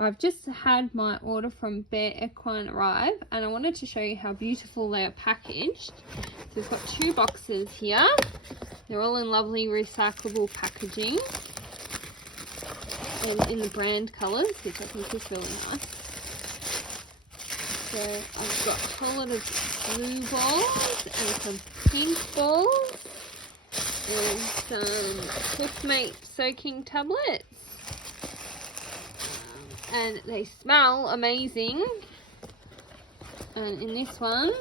I've just had my order from Bare Equine arrive, and I wanted to show you how beautiful they are packaged. So we've got 2 boxes here. They're all in lovely recyclable packaging and in the brand colours, which I think is really nice. So I've got a whole lot of blue balls and some pink balls and some Hoofmate soaking tablets. And they smell amazing. And in this one,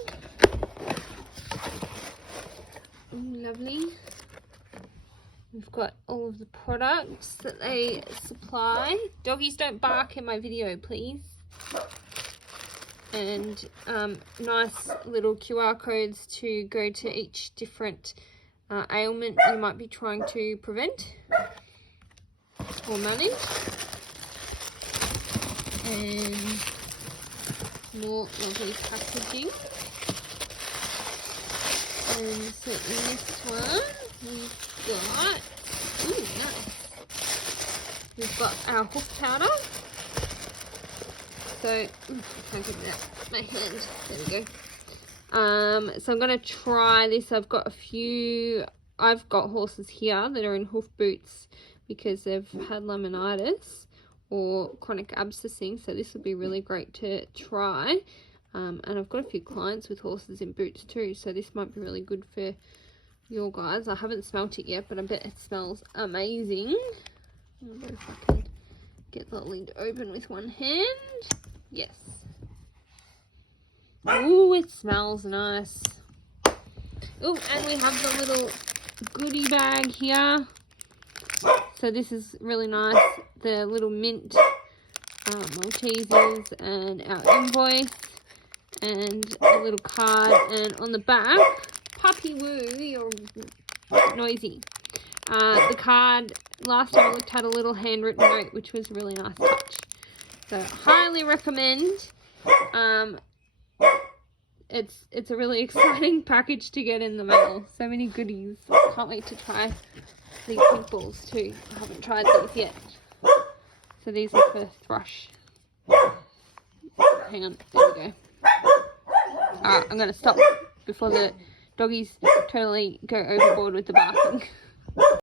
lovely, we've got all of the products that they supply. Doggies, don't bark in my video, please. And nice little QR codes to go to each different ailment you might be trying to prevent or manage. And more lovely packaging. And so in this one we've got, ooh, nice, we've got our hoof powder. So I can't get it out my hand. There we go. So I'm gonna try this. I've got horses here that are in hoof boots because they've had laminitis or chronic abscessing, so this would be really great to try. And I've got a few clients with horses in boots too, so this might be really good for your guys. I haven't smelt it yet, but I bet it smells amazing. I wonder if I can get the lid open with one hand. Yes. Ooh, it smells nice. Oh, and we have the little goodie bag here. So this is really nice. The little mint Maltesers and our invoice and a little card, and on the back, puppy woo, you're noisy. The card, last time I looked, had a little handwritten note, which was a really nice touch. So highly recommend. It's a really exciting package to get in the mail. So many goodies. Can't wait to try these pink balls too. I haven't tried these yet. So these are for thrush. Hang on, there we go. Alright, I'm going to stop before the doggies totally go overboard with the barking.